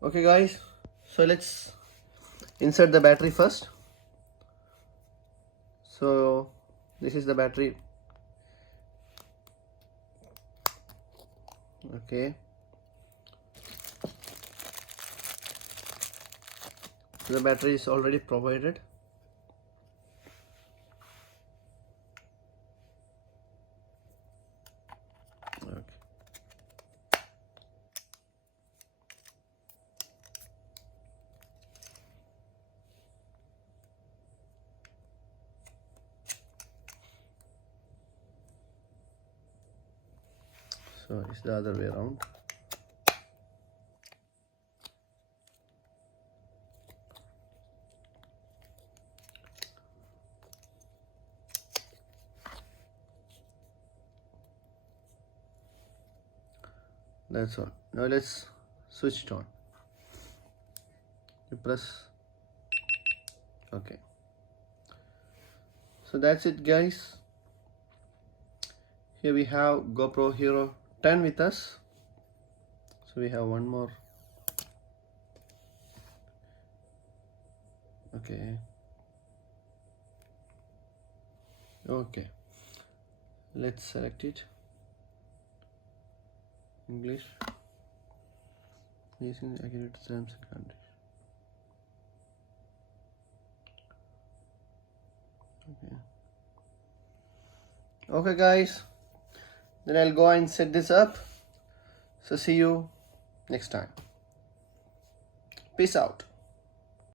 Okay guys, so let's insert the battery first. So this is the battery. Okay, so the battery is already provided. Okay. So it's the other way around. That's all. Now let's switch it on. You press. Okay. So that's it guys. Here we have GoPro Hero 10 with us. So we have one more. Okay. Okay. Let's select it. English. Using accurate terms and conditions. Okay guys, then I'll go and set this up. So see you next time. Peace out.